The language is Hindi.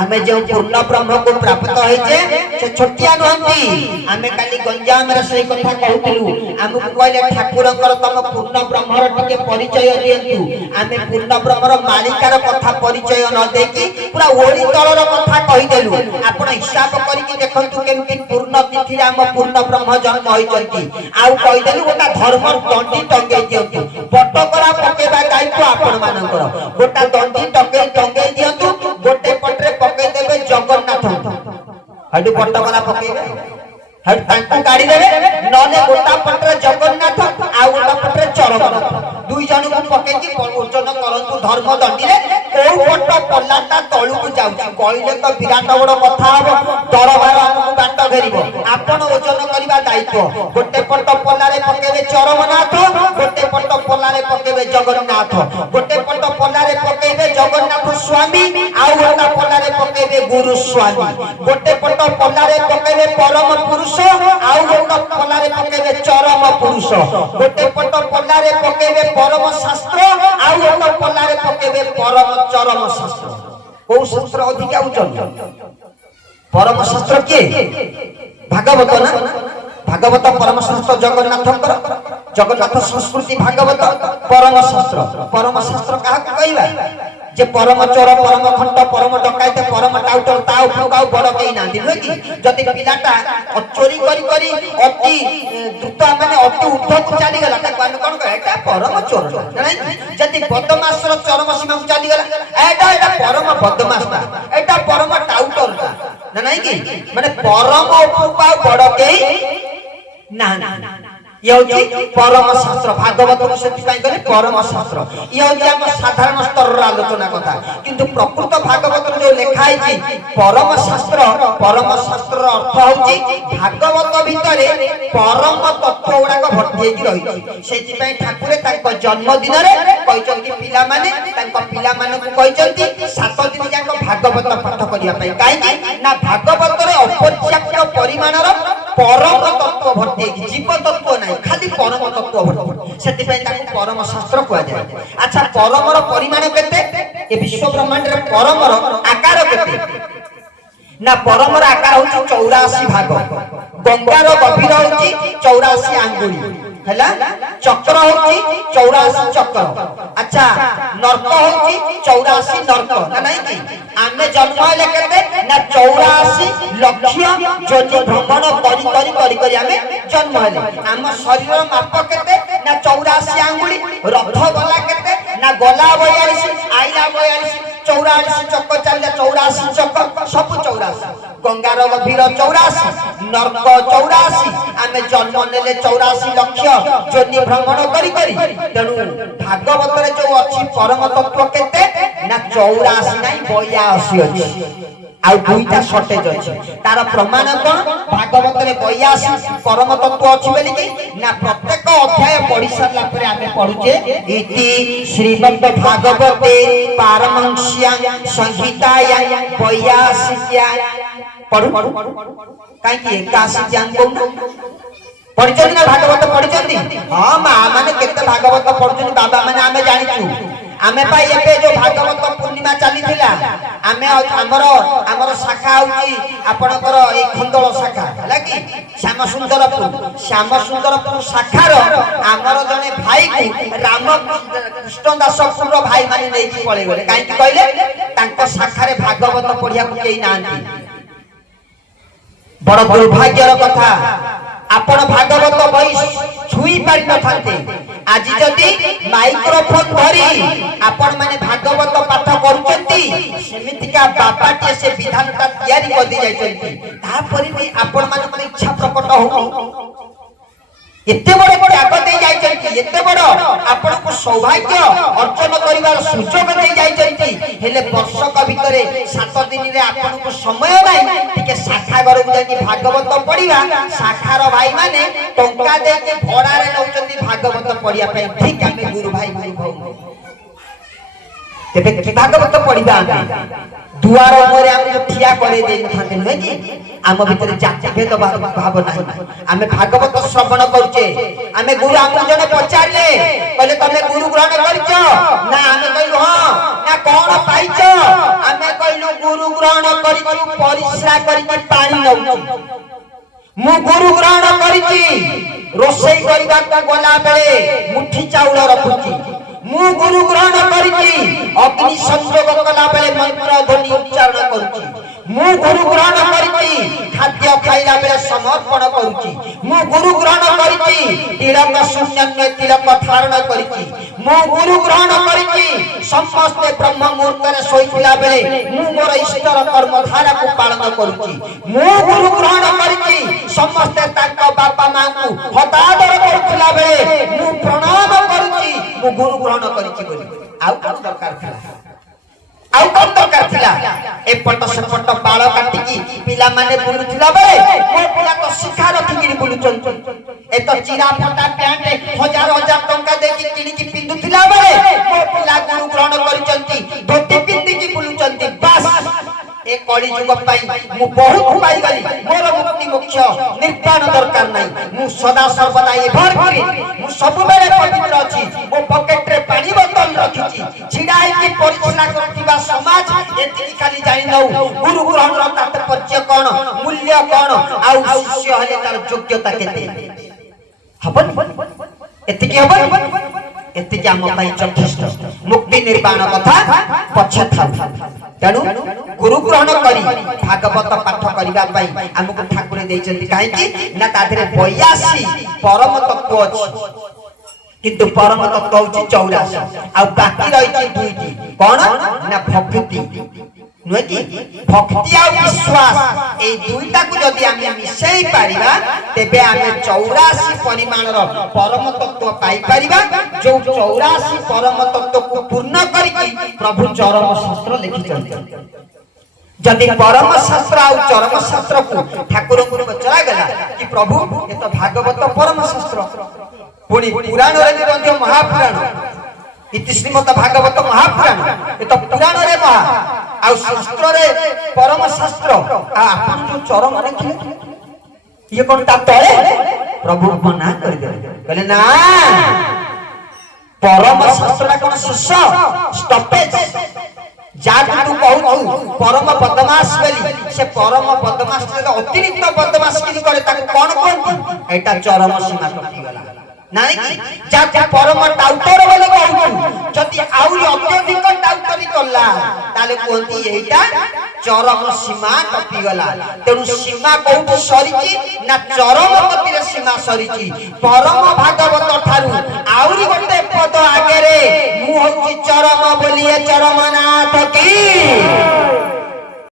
आमे जो पूर्ण ब्रह्म को प्राप्त होइछे से छोटिया नहंती आमे काली गंजाम रे सही कथा कहउतिलु हमकु कहले ठाकुरंकर तम पूर्ण ब्रह्मर टिके परिचय दियंतु आमे पूर्ण ब्रह्मर मालिकार कथा परिचय न देकी पूरा ओली तलर कथा कहि देलु आपण हिसाब करिकि देखंतु केमति पूर्ण तिथि राम पूर्ण ब्रह्म जन्म होइछंती आउ कहि देलु गोटा धर्म दंडी टंगे दियंतु पटकरा पकेबा दायित्व आपण मानकर गोटा दंडी टंगे दियंतु गोटे पटरे पके देबे जगन्नाथ हडु पटकरा पकेबे हडु तांको गाड़ी देबे नले गोटा पटरे जगन्नाथ आ गोटा पटरे चरमनाथ दुई जन को पके कि ओजन करंतु धर्म दंडी रे कोउ पट पल्लाटा तळु को जाउची कहिले तो विराट बड़ कथा हबो दरबार हमकु बाट घेरिबो आपण ओजन करबा दायित्व गोटे पट पल्ला रे पकेबे चरमनाथ गोटे पट पल्ला रे पकेबे जगन्नाथ गोटे पट पल्ला रे पकेबे जगन्नाथ स्वामी आ गोटा पल्ला रे पकेबे गुरु स्वामी गोटे पट पल्ला रे पकेबे परम पुरुष आ गोटा पल्ला रे पकेबे चरम पुरुष गोटे पट पल्ला रे पकेबे परम शास्त्र आ गोटा पल्ला रे पकेबे परम चरम शास्त्र को शास्त्र अधिक उच्च परम शास्त्र के भागवत ना भागवत परम शास्त्र जगन्नाथ संस्कृति भागवत परम शास्त्र काहा कहबा जे परम चोर परम खंड परम डकायत परम टाउटर ता उपकाउ बड़ कई नांदी न कि जति पिलाटा चोरी करी अति द्रुत माने अति ऊर्ध्व चली गला ता कोन एटा परम चोर नहीं जति बदमाश रो चरम सीमा चली गला एटा परम बदमाश ता एटा परम टाउटर ता नहीं कि माने परम उपकाउ बड़ कई ना परम शास्त्र भागवत परम शास्त्र ये हम साधारण स्तर आलोचना कथा किंतु प्रकृत भागवत जो लिखाई परम शास्त्र अर्थ होची भागवत भितरे परम तत्व गुड़ाक भर्ती रही से ठाकुर जन्मदिन पिला माने पिला मानक 7 दिन जाक भागवत पाठ करने कहीं ना भागवत अपर्याप्त परिमाणर परम तत्व भर्ती जीव तत्व ना खाली परम तत्व भर्ती सेति परम शास्त्र कह जाए। अच्छा परमर परिमाण केते ए विश्व ब्रह्मांड रे परमर आकार केते ना परमर आकार होची 84 भाग गंगार गभीर होची 84 आंगुली हैला चक्र होची 84 चक्र। अच्छा नर्क होची 84 नर्क ना नहीं कि आमे जन्म ले केते ना 84 लक्ष जो भ्रमण करी करी आमे जन्म ले आम शरीर माप केते ना 84 आंगुली रथ गला केते ना गला 42 आइला 42 44 चक्र चलले 84 चक्र सब 84 गंगार गभीर 84 नर्क 84 आमे जन्म नेले 84 लक्ष जोनि भ्रमण करी करी तेनु भागवत रे जो अछि परम तत्व केते ना 84 नाही 82 अछि आ दुईटा शॉर्टेज अछि तार प्रमाण कोन भागवत रे 82 परम तत्व अछि बेली कि ना प्रत्येक अध्याय पढि सरला परे आमे पढुचे इति श्रीमद् भागवते पारमहंस्यां संहितायां 82 पढु काई कि 81 ज्ञान को पढिचंदी ना भागवत पढिचंदी हां मां माने केते भागवत पढुचंदी बाबा माने आमे जानिचु आमे पाई एबे जो भागवत पूर्णिमा चली थिला आमे हमर शाखा होची आपनकर ए खंडोल शाखा हला कि श्याम सुंदरपुर शाखार हमर जने भाई को राम कृष्ण दासपुर भाई माने नै कि पळे गले काई कि कहले तांको शाखा रे भागवत पढिया को केई नांती बड़ दुर्भाग्यर कथा आपण भागवत बही छुई पारि न थाते आज जदी माइक्रोफोन धरी आपण माने भागवत पाठ करूचंती सेमितिका बापाटे से विधानता तयारी कर दी जायचंती तापरि भी आपण माने मन इच्छा प्रकट हो एते बड़ त्याग दे जायचंती एते बड़ आपण को सौभाग्य अर्जन करिवार सुयोग दे जायचंती हेले वर्षक भितरे 7 दिन रे आपण को समय नाही टिके शाखा घर को जाई भागवत पढिबा शाखार भाई माने टंका दे के भड़ा रे नउचंती भागवत पढिया पे ठीक आमे गुरु भाई भाऊ तेबे भागवत पढिबा दुआर ऊपर हमको ठिया करे दे थाते न कि आम भीतर जाति भेद भाव नाही आमे भागवत श्रवण करछे आमे गुरु हमको जने पचारले कहले तमे गुरु ग्रहण करछो ना आमे कहलु हां ना आज्ञा कौन पाइछ आमे कहलु गुरु ग्रहण करिछु परिश्रा करिछि पानी नउ मु गुरु ग्रहण करिछि रोसई करिबा गला बेले मुठी चाउल रखुछि मु गुरु ग्रहण करिछि अग्नि संयोग कला बेले मंत्र ध्वनि उच्चारण करूछि मु गुरु ग्रहण करिछि खाद्य खाइला बेले समर्पण करूछि मु गुरु ग्रहण करिछि तिलक शून्य तिलक धारण करिछि मु गुरु ग्रहण करिछि समस्त ब्रह्म मुहूर्त रे सोइला बेले मु मोर इष्टर कर्म धारा को पालन करूछि मु गुरु ग्रहण करिछि समस्त ताक बापा मां को हतादर करथिला बेले मु प्रणाम करूछि मु गुरु ग्रहण करिछि बोली आउ कोन दरकार थिला आउ कोन दरकार थिला ए पट से पट बाळ काटिकी पिला माने बुलुथिला बेले मो पिला तो शिखा रखिकी बुलुचन ए तो चिरा फटा पैंट हजार हजार टंका देकी किनिकी पिंदुथिला बेले मो पिला गुरु ग्रहण करिसंती धोती पिंदिकी बुलुचंती बस ए कली जुग पाई मु बहुत पाई गली मोर मुक्ति मोक्ष निर्वाण दरकार नाही मु सदा सर्वदा ए भर करी मु सब बेले पवित्र अछि मो पॉकेट रे पानी बोतल रखिछि छिडाई की परिचना करथिबा समाज एति खाली जानि नउ गुरु ग्रहण र तात्पर्य कोन मूल्य कोन आ शिष्य हले तार योग्यता केते हबन एति की हबन एति की हम पाई यथेष्ट मुक्ति निर्वाण कथा पछे था तेणु गुरु ग्रहण करी भागवत पाठ करिबा पई हमकु ठाकुर देइचंती काहे कि ना ताधरे 82 परम तत्व अछि किंतु परम तत्व होछि 84 आ बाकी रहिछि दुईटी कोन ना भक्ति नुहे कि भक्ति आ विश्वास ए दुईटा को जदि हम मिसई पारिबा तेबे हमें 84 परिमाण रो परम तत्व पाई पारिबा जो 84 परम तत्व को पूर्ण करी प्रभु चरम शास्त्र लिखिछन जदि परम शास्त्र आ चरम शास्त्र को ठाकुर को पचरा गला कि प्रभु ये तो भागवत परम शास्त्र पुनी पुराण रे ମଧ୍ୟ महापुराण इति श्रीमद् भागवत महापुराण ये तो पुराण रे महा आ शास्त्र रे परम शास्त्र आ आपन जो चरम लिखिले ये कोनटा तळे प्रभु मना कर दे कहले ना परम शास्त्र कोन शिष्य स्टॉपेज जा तू कहू परम बदमाश बेली से परम बदमाश रे अतिरिक्त बदमाश की करे ताको कोन कोन एटा चरम सीमा टपी गला नाही कि जा परम टाउटर बोले कहू जति आउरी अत्यधिक टाउटरी करला ताले कोंती एटा चरम सीमा टपी गला तेनु सीमा कोउठी सरीची ना चरम गतिर सीमा सरीची परम भागवत ठारू आउरी गोटे पद आगे रे मु होची चरम बोलिए चरमनाथ की